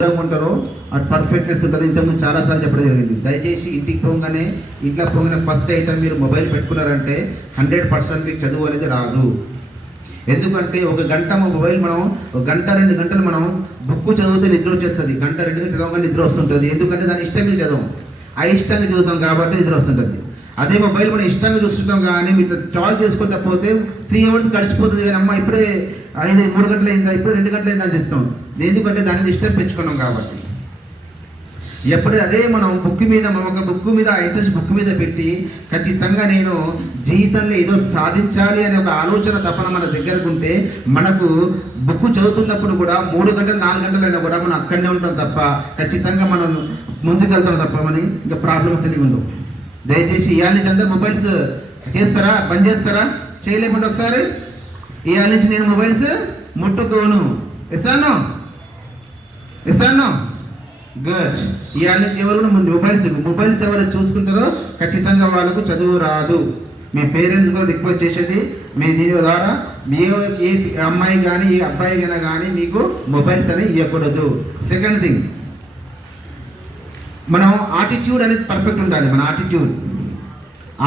ఉంటారో అటు పర్ఫెక్ట్నెస్ ఉంటుంది. ఇంతకుముందు చాలాసార్లు చెప్పడం జరిగింది. దయచేసి ఇంట్లో పోగానే ఫస్ట్ ఐటమ్ మీరు మొబైల్ పెట్టుకున్నారంటే 100% మీకు చదువు అనేది రాదు. ఎందుకంటే ఒక గంట మొబైల్ మనం ఒక గంట 2 గంటలు మనం బుక్ చదివితే నిద్ర వచ్చేస్తుంది. గంట 2 గంటలు చదవగానే నిద్ర వస్తుంటుంది. ఎందుకంటే దాని ఇష్టంగా చదవం, అయిష్టంగా చదువుతాం కాబట్టి నిద్ర వస్తుంటుంది. అదే మొబైల్ మనం ఇష్టంగా చూస్తుంటాం, కానీ మీరు ట్రాల్ చేసుకుంటా పోతే 3 అవర్స్ గడిచిపోతుంది. కానీ అమ్మ ఇప్పుడే 3 గంటలు అయిందా, ఇప్పుడే 2 గంటలు అయిందా అని చేస్తాం. ఎందుకంటే దాని ఇష్టం పెంచుకున్నాం కాబట్టి. ఎప్పుడైతే అదే మనం బుక్ మీద ఇంట్రెస్ట్ బుక్ మీద పెట్టి ఖచ్చితంగా నేను జీవితంలో ఏదో సాధించాలి అనే ఒక ఆలోచన తపన మన దగ్గరకు ఉంటే మనకు బుక్ చదువుతున్నప్పుడు కూడా 3 గంటలు 4 గంటలు అయినా కూడా మనం అక్కడనే ఉంటాం తప్ప ఖచ్చితంగా మనం ముందుకు వెళ్తాం తప్ప మనకి ఇంకా ప్రాబ్లమ్స్ అనేవి ఉండవు. దయచేసి ఇవాళ నుంచి అందరు మొబైల్స్ చేస్తారా, బంద్ చేస్తారా? చేయలేకుండా ఒకసారి ఇవాళ నుంచి నేను మొబైల్స్ ముట్టుకోను. ఎసానో గుడ్. ఇవాళ నుంచి ఎవరు మొబైల్స్ ఎవరు చూసుకుంటారో ఖచ్చితంగా వాళ్ళకు చదువు రాదు. మీ పేరెంట్స్ కూడా రిక్వెస్ట్ చేసేది, మీ దీని ద్వారా ఏ అమ్మాయి కానీ ఏ అబ్బాయి కానీ మీకు మొబైల్స్ అనేది ఇవ్వకూడదు. సెకండ్ థింగ్, మనం ఆటిట్యూడ్ అనేది పర్ఫెక్ట్ ఉండాలి. మన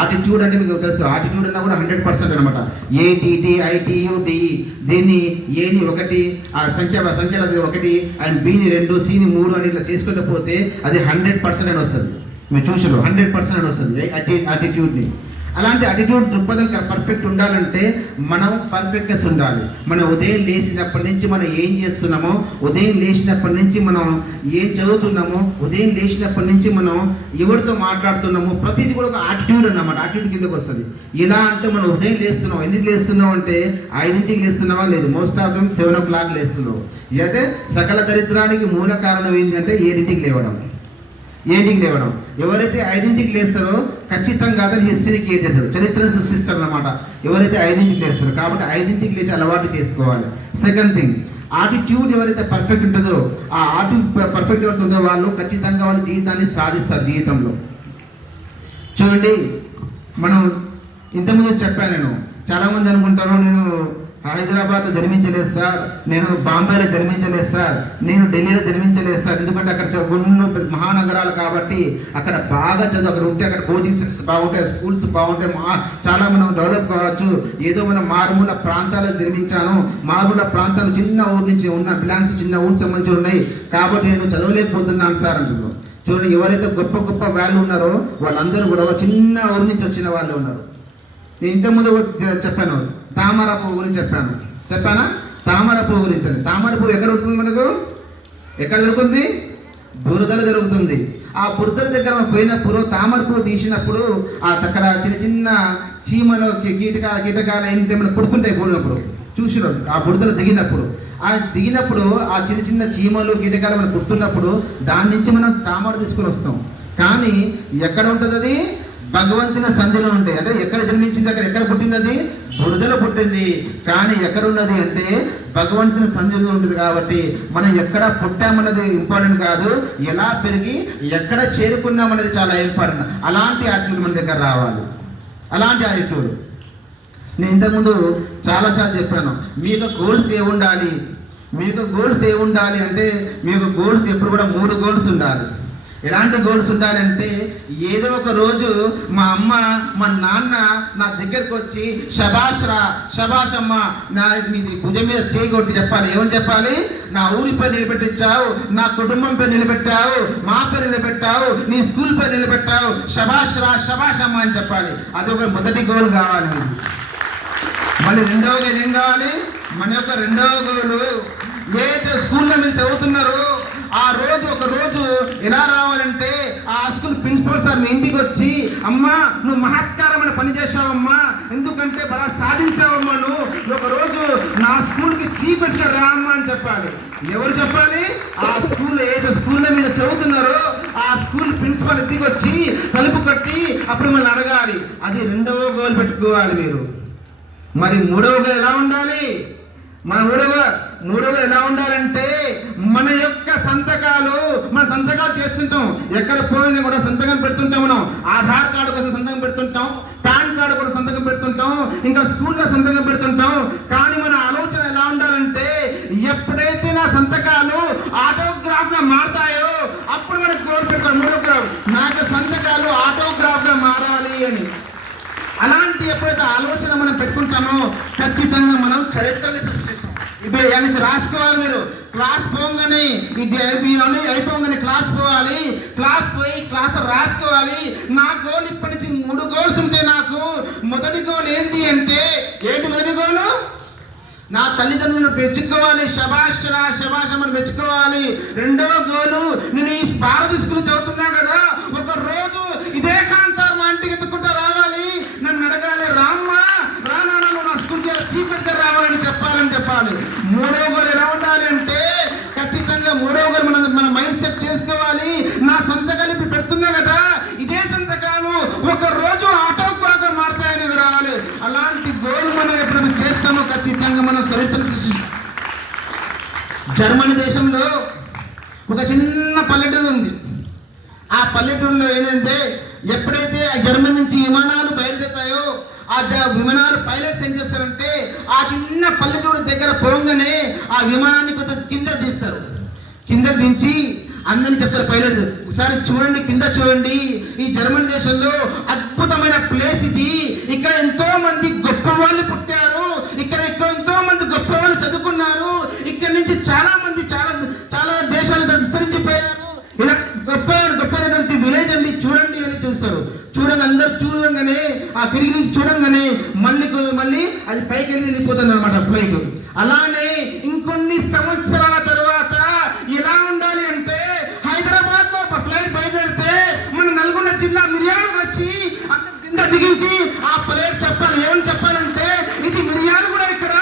ఆటిట్యూడ్ అంటే మీకు తెలుసు, ఆటిట్యూడ్ అన్నా కూడా 100% అనమాట. ఏటీటీ ఐటీయు డిఈ, దీన్ని ఏని 1, ఆ సంఖ్యలు 1 అండ్ బిని 2 సిని 3 అని ఇట్లా చేసుకుంటూ పోతే అది 100% అని వస్తుంది. మీరు చూసారు 100% అని వస్తుంది ఆటిట్యూడ్ని. అలాంటి అటిట్యూడ్ దృక్పథం పర్ఫెక్ట్ ఉండాలంటే మనం పర్ఫెక్ట్నెస్ ఉండాలి. మనం ఉదయం లేచినప్పటి నుంచి మనం ఏం చేస్తున్నామో, ఉదయం లేచినప్పటి నుంచి మనం ఏం చదువుతున్నామో, ఉదయం లేచినప్పటి నుంచి మనం ఎవరితో మాట్లాడుతున్నామో ప్రతిదీ కూడా ఒక ఆటిట్యూడ్ అన్నమాట. ఆటిట్యూడ్ కిందకు వస్తుంది. ఎలా అంటే మనం ఉదయం లేస్తున్నాం, ఎన్నింటికి లేస్తున్నాం అంటే 5ంటికి లేస్తున్నావా? లేదు, మోస్ట్ ఆఫ్ దమ్ 7 o'clock లేస్తున్నావు. అంటే సకల దరిద్రానికి మూల కారణం ఏంటంటే 7ంటికి లేవడం. ఎవరైతే 5ంటికి లేస్తారో ఖచ్చితంగా అతను హిస్టరీ క్రియేట్ చేస్తారు, చరిత్రను సృష్టిస్తారు అన్నమాట. ఎవరైతే 5ంటికి లేస్తారో కాబట్టి 5ంటికి లేచి అలవాటు చేసుకోవాలి. సెకండ్ థింగ్, ఆటిట్యూడ్ ఎవరైతే పర్ఫెక్ట్ ఉంటుందో, ఆ పర్ఫెక్ట్ ఎవరైతే ఉందో వాళ్ళు ఖచ్చితంగా వాళ్ళ జీవితాన్ని సాధిస్తారు. జీవితంలో చూడండి, మనం ఇంతకుముందు చెప్పాను, నేను చాలామంది అనుకుంటారు నేను హైదరాబాద్లో జన్మించలేదు సార్, నేను బాంబేలో జన్మించలేదు సార్, నేను ఢిల్లీలో జన్మించలేదు సార్. ఎందుకంటే అక్కడ కొన్ని మహానగరాలు కాబట్టి అక్కడ బాగా చదువు అక్కడ ఉంటే అక్కడ కోచింగ్ సెంటర్స్ బాగుంటాయి, స్కూల్స్ బాగుంటాయి, చాలా మనం డెవలప్ కావచ్చు. ఏదో మనం మారుమూల ప్రాంతాల్లో జన్మించాను, మారుమూల ప్రాంతాలు చిన్న ఊరు నుంచి ఉన్న బిలాంగ్స్ చిన్న ఊరికి సంబంధించి ఉన్నాయి కాబట్టి నేను చదవలేకపోతున్నాను సార్ అంటున్నాను. చూడండి, ఎవరైతే గొప్ప వాళ్ళు ఉన్నారో వాళ్ళందరూ కూడా ఒక చిన్న ఊరు నుంచి వచ్చిన వాళ్ళు ఉన్నారు. నేను ఇంతకుముందు చెప్పాను, తామర పువ్వు గురించి చెప్పానా? తామర పువ్వు గురించి. తామర పువ్వు ఎక్కడ దొరుకుతుంది మనకు? ఎక్కడ దొరుకుతుంది? బురదలు దొరుకుతుంది. ఆ బురదల దగ్గర పోయినప్పుడు తామర పువ్వు తీసినప్పుడు అక్కడ చిన్న చీమలు కీటకాలు ఏంటంటే మనకు పుడుతుంటాయి. పోయినప్పుడు చూసినారు ఆ బురదలు దిగినప్పుడు ఆ చిన్న చీమలు కీటకాలు మనకు పుడుతున్నప్పుడు దాని నుంచి మనం తామర తీసుకొని వస్తాం. కానీ ఎక్కడ ఉంటుంది అది? భగవంతుని సంధిలో ఉంటాయి. అంటే ఎక్కడ జన్మించింది, అక్కడ ఎక్కడ పుట్టింది? అది బురదలో పుట్టింది. కానీ ఎక్కడ ఉన్నది అంటే భగవంతుని సంధిలో ఉంటుంది. కాబట్టి మనం ఎక్కడ పుట్టామన్నది ఇంపార్టెంట్ కాదు, ఎలా పెరిగి ఎక్కడ చేరుకున్నామన్నది చాలా ఇంపార్టెంట్. అలాంటి యాటిట్యూడ్ మన దగ్గర రావాలి. అలాంటి యాటిట్యూడ్ నేను ఇంతకుముందు చాలాసార్లు చెప్పాను. మీ యొక్క గోల్స్ ఏముండాలి అంటే మీ యొక్క గోల్స్ ఎప్పుడు కూడా 3 గోల్స్ ఉండాలి. ఎలాంటి గోల్స్ ఉండాలంటే ఏదో ఒక రోజు మా అమ్మ మా నాన్న నా దగ్గరకు వచ్చి శబాష్ అమ్మ, నా మీది భుజం మీద చేయి కొట్టి చెప్పాలి. ఏమని చెప్పాలి? నా ఊరి పేరు నిలబెట్టించావు, నా కుటుంబం పేరు నిలబెట్టావు, మా పేరు నిలబెట్టావు, నీ స్కూల్ పేరు నిలబెట్టావు, శబాష్ అమ్మ అని చెప్పాలి. అది ఒక మొదటి గోల్ కావాలి. మళ్ళీ రెండవగా ఏం కావాలి? మన యొక్క రెండవ గోలు ఏదైతే స్కూల్లో మీరు చదువుతున్నారో ఒక రోజు ఎలా రావాలంటే ఆ స్కూల్ ప్రిన్సిపల్ సార్ మీ ఇంటికి వచ్చి, అమ్మా నువ్వు మహత్కారమైన పని చేశావమ్మా, ఎందుకంటే బాగా సాధించావమ్మా, నువ్వు ఒక రోజు నా స్కూల్కి చీఫ్ గెస్ట్గా రామ్మా అని చెప్పాలి. ఎవరు చెప్పాలి? ఆ స్కూల్లో ఏదైతే స్కూల్లో మీరు చదువుతున్నారో ఆ స్కూల్ ప్రిన్సిపల్ ఇంటికి వచ్చి తలుపు కట్టి అప్పుడు మిమ్మల్ని అడగాలి. అది రెండవ గోల్ పెట్టుకోవాలి మీరు. మరి మూడవ గోల్ ఎలా ఉండాలి? మూడవ ఎలా ఉండాలంటే మన యొక్క సంతకాలు చేస్తుంటాం. ఎక్కడ పోయినా కూడా సంతకం పెడుతుంటాం. మనం ఆధార్ కార్డు కోసం సంతకం పెడుతుంటాం, పాన్ కార్డు కూడా సంతకం పెడుతుంటాం, ఇంకా స్కూల్లో సంతకం పెడుతుంటాం. కానీ మన ఆలోచన ఎలా ఉండాలంటే ఎప్పుడైతే నా సంతకాలు ఆటోగ్రాఫ్లో మారుతాయో అప్పుడు మనకు గోల్ పెడతారు. మూడో గ్రాఫ్, నా యొక్క సంతకాలు ఆటోగ్రాఫ్గా మారాలి అని. అలాంటి ఎప్పుడైతే ఆలోచన మనం పెట్టుకుంటామో ఖచ్చితంగా మనం చరిత్రని సృష్టిస్తాం. ఇప్పుడు నుంచి రాసుకోవాలి. మీరు క్లాస్ పోగానే ఇది అయిపోగానే క్లాస్ పోవాలి, క్లాస్ పోయి క్లాస్ రాసుకోవాలి. నా గోల్ ఇప్పటి నుంచి 3 గోల్స్ ఉంటాయి నాకు. మొదటి గోల్ ఏంటి అంటే, ఏంటి మొదటి గోలు? నా తల్లిదండ్రులను మెచ్చుకోవాలి, శభాష్ రా శభాష్ అని మెచ్చుకోవాలి. రెండవ గోలు, నేను ఈ భారత స్కూల్ చదువుతున్నా కదా, ఒక రోజు ఇదే ఖాన్ సార్ మా ఇంటికి ఎత్తుకుంటా రావాలి, నన్ను అడగాలి, రామ్మా రానా నా స్కూల్కి చీఫ్ మినిస్టర్ రావాలని చెప్పాలి. మూడవ గోలు ఎలా ఉండాలి అంటే, ఖచ్చితంగా మూడవ గోలు మన మైండ్ సెట్ చేసుకోవాలి. నా సంతకాలు ఇప్పుడు పెడుతున్నా కదా, ఇదే సంతకాలు ఒక రోజు ఆటోగ్రాఫ్గా మారుతాయని రావాలి. అలాంటి గోల్ మనం ఎప్పుడైనా చేస్తామో ఖచ్చితంగా మనం సరిస్థితి సృష్టిస్తాం. జర్మనీ దేశంలో ఒక చిన్న పల్లెటూరు ఉంది. ఆ పల్లెటూరులో ఏంటంటే, ఎప్పుడైతే ఆ జర్మనీ నుంచి విమానాలు బయలుదేరుతాయో ఆ విమానాలు పైలట్స్ ఏం చేస్తారంటే, ఆ చిన్న పల్లెటూరు దగ్గర పోగానే ఆ విమానాన్ని కొంత కింద తీస్తారు. కిందకు దించి అందరినీ చెప్తారు పైలట్, ఒకసారి చూడండి, కింద చూడండి, ఈ జర్మనీ దేశంలో అద్భుతమైన ప్లేస్ ఇది. ఇక్కడ ఎంతో మంది గొప్ప వాళ్ళు పుట్టారు, ఇక్కడ ఎంతో మంది గొప్ప వాళ్ళు చదువుకున్నారు, ఇక్కడ నుంచి చాలా మంది చాలా దేశాలు విస్తరించిపోయారు. ఇలా గొప్పైనటువంటి విలేజ్ అండి, చూడండి అని చూస్తారు. అందరు చూడంగానే ఆ తిరిగి నుంచి చూడంగానే మళ్ళీ అది పైకి వెళ్ళిపోతుంది అనమాట ఫ్లైట్. అలానే ఇంకొన్ని సంవత్సరాల తర్వాత ఎలా ఉండాలి అంటే, హైదరాబాద్ లో ఒక ఫ్లైట్ బయలుదేరితే మన నల్గొండ జిల్లా మిర్యాలకు వచ్చి అక్కడ కింద దిగించి ఆ ఫ్లైట్ చెప్పాలి. ఏమని చెప్పాలంటే, ఇది మిర్యాలు కూడా ఇక్కడ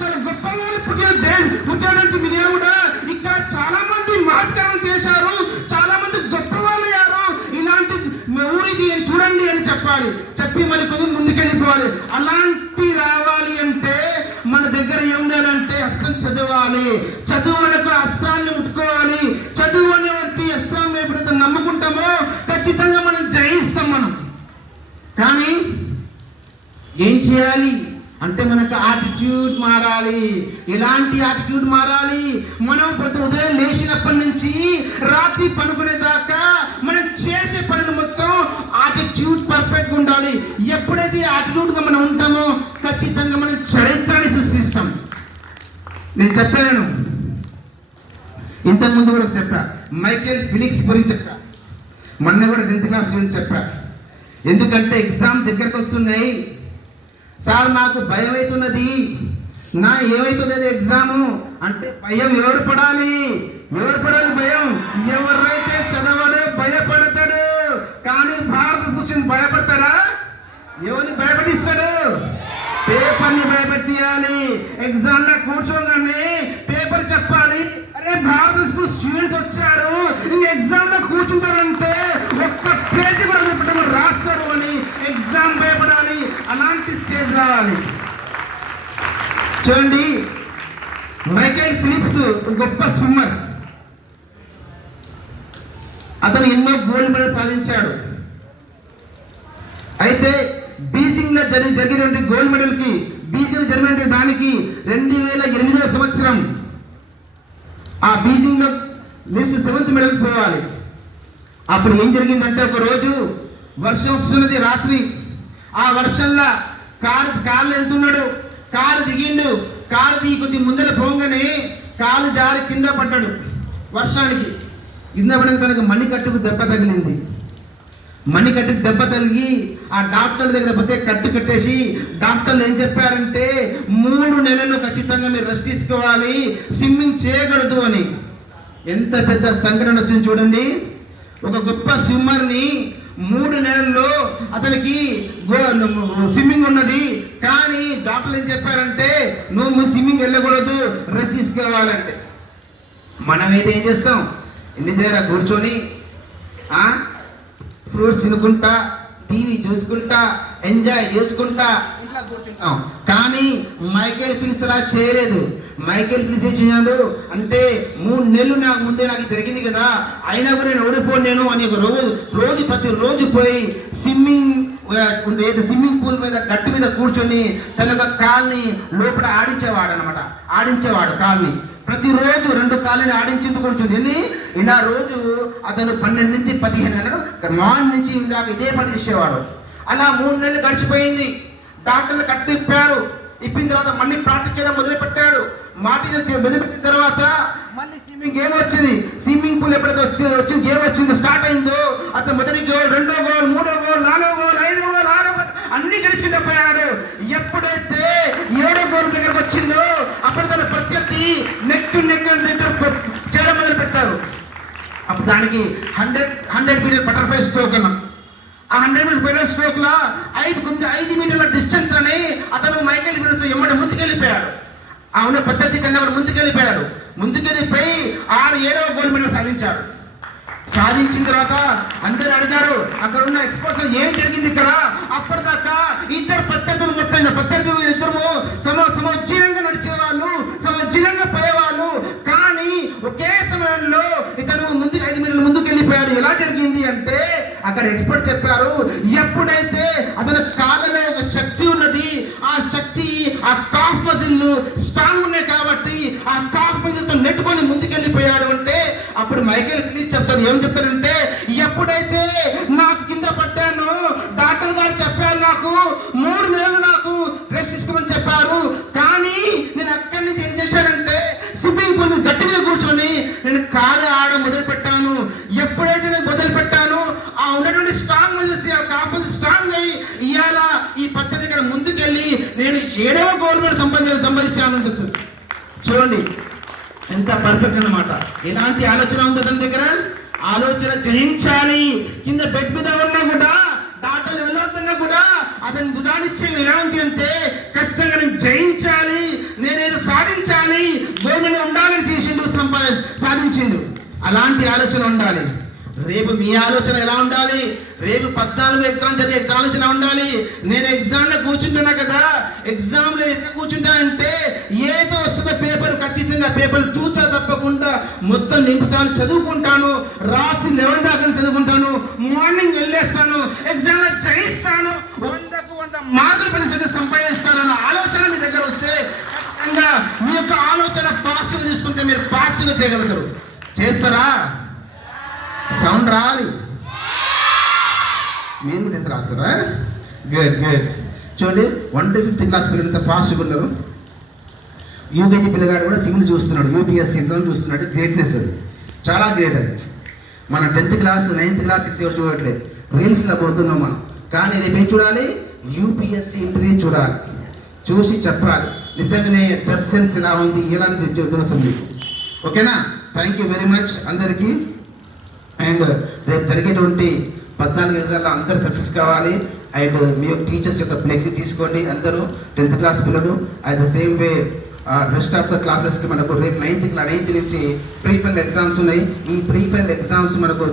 చాలా గొప్ప వాళ్ళు పుట్టినటువంటి మిర్యాలు కూడా ఇక్కడ చాలా మంది మాటకరం చేశారు, చాలా మంది గొప్ప వాళ్ళు అయ్యారు, ఇలాంటి ఊరికి చూడండి అని చెప్పి మళ్ళీ కొంచెం ముందుకెళ్ళిపోవాలి. అలాంటి రావాలి అంటే మన దగ్గర ఏముండాలంటే అస్తం చదవాలి. చదువులకు అస్త్రాన్ని ముట్టుకోవాలి. చదువు అనేటువంటి అస్త్రాన్ని ఎప్పుడైతే నమ్ముకుంటామో ఖచ్చితంగా మనం జయిస్తాం. మనం కానీ ఏం చేయాలి అంటే, మనకు యాటిట్యూడ్ మారాలి. ఎలాంటి యాటిట్యూడ్ మారాలి? మనం ప్రతి ఉదయం లేచినప్పటి నుంచి రాత్రి పనుకునేదాకా మనం చేసే పనులు మొత్తం యాటిట్యూడ్ పర్ఫెక్ట్గా ఉండాలి. ఎప్పుడైతే యాటిట్యూడ్గా మనం ఉంటామో ఖచ్చితంగా మనం చరిత్రని సృష్టిస్తాం. నేను చెప్పాను, ఇంతకుముందు కూడా చెప్పా, మైకేల్ ఫిలిక్స్ గురించి చెప్పా, మొన్న కూడా 10th క్లాస్ గురించి చెప్పా. ఎందుకంటే ఎగ్జామ్ దగ్గరకు వస్తున్నాయి సార్, నాకు భయం అవుతున్నది, ఏమవుతుంది ఎగ్జాము అంటే, భయం ఎవరు పడాలి భయం? ఎవరైతే చదవడు భయపడతాడు. కానీ భారత క్వశ్చన్ భయపడతాడా? ఎవరిని భయపడిస్తాడు? పేపర్ని భయపెట్టియాలి. ఎగ్జామ్ లో కూర్చోగానే పేపర్ చెప్పాలి, అరే భారత స్కూల్ స్టూడెంట్స్ వచ్చారు, ఎగ్జామ్ లో కూర్చుంటారంటే ఒక్క పేజీ కూడా రాస్తారు అని ఎగ్జామ్ భయపడాలి. అలాంటి స్టేజ్ రావాలి. చూడండి, మైకేల్ ఫిలిప్స్ గొప్ప స్విమ్మర్. అతను ఎన్నో గోల్డ్ మెడల్ సాధించాడు. అయితే బీజింగ్ లో జరిగినటువంటి గోల్డ్ మెడల్ కి, బీజింగ్ జరిగినటువంటి దానికి 2008 సంవత్సరం ఆ బీజింగ్ లో 7th మెడల్ పోవాలి. అప్పుడు ఏం జరిగిందంటే, ఒక రోజు వర్షం వస్తున్నది రాత్రి. ఆ వర్షంలో కారు వెళ్తున్నాడు, కారు దిగిండు, కారు దిగి కొద్ది ముందర పోగానే కాలు జారి కింద పడ్డాడు. వర్షానికి కింద పడక తనకు మణికట్టుకు దెబ్బ తగిలింది. మణికట్టుకు దెబ్బ తగిలి ఆ డాక్టర్ దగ్గర పోతే కట్టు కట్టేసి డాక్టర్లు ఏం చెప్పారంటే, 3 నెలలు ఖచ్చితంగా మీరు రెస్ట్ తీసుకోవాలి, స్విమ్మింగ్ చేయకూడదు అని. ఎంత పెద్ద సంఘటన వచ్చింది చూడండి. ఒక గొప్ప స్విమ్మర్ని 3 నెలల్లో అతనికి స్విమ్మింగ్ ఉన్నది, కానీ డాక్టర్లు ఏం చెప్పారంటే, నువ్వు స్విమ్మింగ్ వెళ్ళకూడదు, రెస్ట్ తీసుకోవాలంటే. మనమైతే ఏం చేస్తాం? ఇంటి దగ్గర కూర్చొని ఫ్రూట్స్ తినుకుంటా, టీవీ చూసుకుంటా, ఎంజాయ్ చేసుకుంటా ఇంట్లో కూర్చుంటాం. కానీ మైకేల్ ఫిలిప్స్ అలా చేయలేదు. మైకేల్ ఫిలిప్స్ ఏం చేశాడు అంటే, 3 నెలలు నాకు ముందే నాకు జరిగింది కదా, అయినా కూడా నేను ఓడిపోయాను అని ఒక ప్రతిరోజు పోయి స్విమ్మింగ్ పూల్ మీద గట్టు మీద కూర్చొని తన కాల్ని లోపల ఆడించేవాడు కాల్ని. ప్రతిరోజు 2 కాళ్ళని ఆడించేందుకు కూర్చుంది. వెళ్ళి ఇలా రోజు అతను 12 నుంచి 15 నెలలు మార్నింగ్ నుంచి ఇందాక ఇదే పని చేసేవాడు. అలా 3 నెలలు గడిచిపోయింది. డాక్టర్లు కట్టు ఇప్పిన తర్వాత మళ్ళీ ప్రాక్టీస్ చేయడం మొదలుపెట్టాడు. మొదలుపెట్టిన తర్వాత మళ్ళీ స్విమ్మింగ్ గేమ్ వచ్చింది. స్విమ్మింగ్ పూల్ ఎప్పుడైతే వచ్చింది గేమ్ వచ్చింది స్టార్ట్ అయిందో అతను మొదటి గోల్, 2వ గోల్, 3వ గోల్, 4వ గోల్, 5వ గోల్, 6వ గోల్ అన్ని గెలుచుకుంటూ పోయాడు. ఎప్పుడైతే 7వ గోల్ దగ్గరకు వచ్చిందో అప్పుడు తన ప్రత్యర్థి నెక్ చేయడం మొదలు పెట్టారు. అప్పుడు దానికి 100 మీటర్ బటర్ఫ్లై స్ట్రోక్ అన్నాం. ఆ 100 మీటర్ బటర్ఫ్లై స్ట్రోక్ లో 5 మీటర్ల డిస్టెన్స్ అని అతను మైకేల్ విలియమ్స్ ఎమ్మడి ముందుకెళ్ళిపోయాడు. అవును పద్ధతి కన్నా ముందుకెళ్ళిపోయాడు. ముందుకెళ్ళిపోయి 7వ గోల్డ్ మెడల్ సాధించాడు. సాధించిన తర్వాత అందరూ అడిగారు అక్కడ ఉన్న ఎక్స్పర్ట్స్ ఏం జరిగింది ఇక్కడ. అప్పటిదాకా ఇద్దరు ప్రత్యర్థులు ఇద్దరు సమోజ్జీలంగా నడిచేవాళ్ళు, సమోజ్జీలంగా పోయేవాళ్ళు. కానీ ఒకే సమయంలో ఇతను 5 మీటర్లు ముందుకు వెళ్ళిపోయాడు. ఎలా జరిగింది అంటే అక్కడ ఎక్స్పర్ట్ చెప్పారు, ఎప్పుడైతే అతని కాళ్ళలో ఒక శక్తి ఉన్నది, ఆ శక్తి ఆ కాఫ్ మజిల్ స్ట్రాంగ్ ఉన్నాయి కాబట్టి ఆ కాఫ్ మజిల్ తో నెట్టుకొని ముందుకెళ్ళిపోయాడు అంటే అప్పుడు మైకేల్ ఫిలిప్స్ చెప్తాడు. ఏం చెప్తారంటే ఎప్పుడైతే నాకు కింద పడ్డానో డాక్టర్ గారు చెప్పారు, నాకు 3 నెలలు నాకు రెస్ట్ తీసుకోమని చెప్పారు. కానీ నేను అక్కడి నుంచి ఏం చేశానంటే స్విమ్మింగ్ పూల్ గట్టిగా కూర్చొని నేను కాలు ఆడడం మొదలు పెట్టాను. ఎప్పుడైతే నేను మొదలు పెట్టాను ఆ ఉన్నటువంటి స్ట్రాంగ్ మజిల్స్ కాకపోతే స్ట్రాంగ్ అయ్యి ఇవాళ ఈ పద్ధతి ఇక్కడ ముందుకెళ్ళి నేను 7వ గోల్డ్ మెడల్ సంపాదించాను అని చెప్తాను. చూడండి ఎంత పర్ఫెక్ట్ అన్నమాట. ఎలాంటి ఆలోచన ఉంది అతని దగ్గర, ఆలోచన జయించాలి. కింద బెడ్ మీద ఉన్నా కూడా డాక్టర్లు వెళ్ళొద్దన్నా కూడా అతని దుడానిచ్చే ఎలాంటి అంటే ఖచ్చితంగా నేను జయించాలి, నేనేదో సాధించాలి, గోల్డ్ ఉండాలని చేసిండు, సాధించిండు. అలాంటి ఆలోచన ఉండాలి. రేపు మీ ఆలోచన ఎలా ఉండాలి? రేపు 14 ఎగ్జామ్ జరిగే ఆలోచన ఉండాలి. నేను ఎగ్జామ్లో కూర్చుంటున్నా కదా, ఎగ్జామ్లో ఎట్లా కూర్చుంటా అంటే ఏదో వస్తుందో పేపర్ ఖచ్చితంగా పేపర్ తూచా తప్పకుండా మొత్తం నింపుతాను, చదువుకుంటాను, రాత్రి 11 దాకా చదువుకుంటాను, మార్నింగ్ వెళ్ళేస్తాను, ఎగ్జామ్లో జయిస్తాను, 100కు 100 మార్కులు పెరిగి సంపాదిస్తాను అన్న ఆలోచన మీ దగ్గర వస్తే ఖచ్చితంగా మీ యొక్క ఆలోచన పాజిటివ్ తీసుకుంటే మీరు పాజిటివ్గా చేయగలుగుతారు. చేస్తారా? సౌండ్ రావాలి. మీరు కూడా ఎంత రాస్తారా? గుడ్. చూడండి 1 to 5th క్లాస్ పిల్లలు ఎంత ఫాస్ట్గా ఉన్నారు. యూకేజీ పిల్లగాడు కూడా సివిల్ చూస్తున్నాడు, యూపీఎస్సీ ఎగ్జామ్ చూస్తున్నాడు. గ్రేట్నెస్ అది, చాలా గ్రేట్ అది. మన 10th class 9th class 6th ఎవరు చూడట్లేదు, రీల్స్లో పోతున్నాం మనం. కానీ రేపు ఏం చూడాలి? యూపీఎస్సీ ఇంటర్వ్యూ చూడాలి, చూసి చెప్పాలి నిజంగానే డ్రెస్ సెన్స్ ఇలా ఉంది, ఇలా తెలుస్తుంది. ఓకేనా? థ్యాంక్ యూ వెరీ మచ్ అందరికీ. అండ్ రేపు జరిగేటువంటి 14 ఎగ్జామ్లో అందరూ సక్సెస్ కావాలి. అండ్ మీ యొక్క టీచర్స్ యొక్క ఫ్లెక్సీ తీసుకోండి అందరూ 10th క్లాస్ పిల్లలు. At the same way rest of the క్లాసెస్కి మనకు రేపు 9th నుంచి ప్రీఫైనల్ ఎగ్జామ్స్ ఉన్నాయి. ఈ ప్రీఫైనల్ ఎగ్జామ్స్ మనకు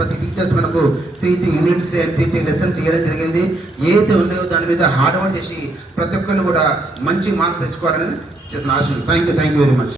ప్రతి టీచర్స్ మనకు 3 యూనిట్స్ అండ్ 3 లెసన్స్ ఇవ్వడం జరిగింది. ఏదైతే ఉన్నాయో దాని మీద హార్డ్ వర్క్ చేసి ప్రతి ఒక్కరు కూడా మంచి మార్క్ తెచ్చుకోవాలని చేసిన ఆశ. Thank you very much.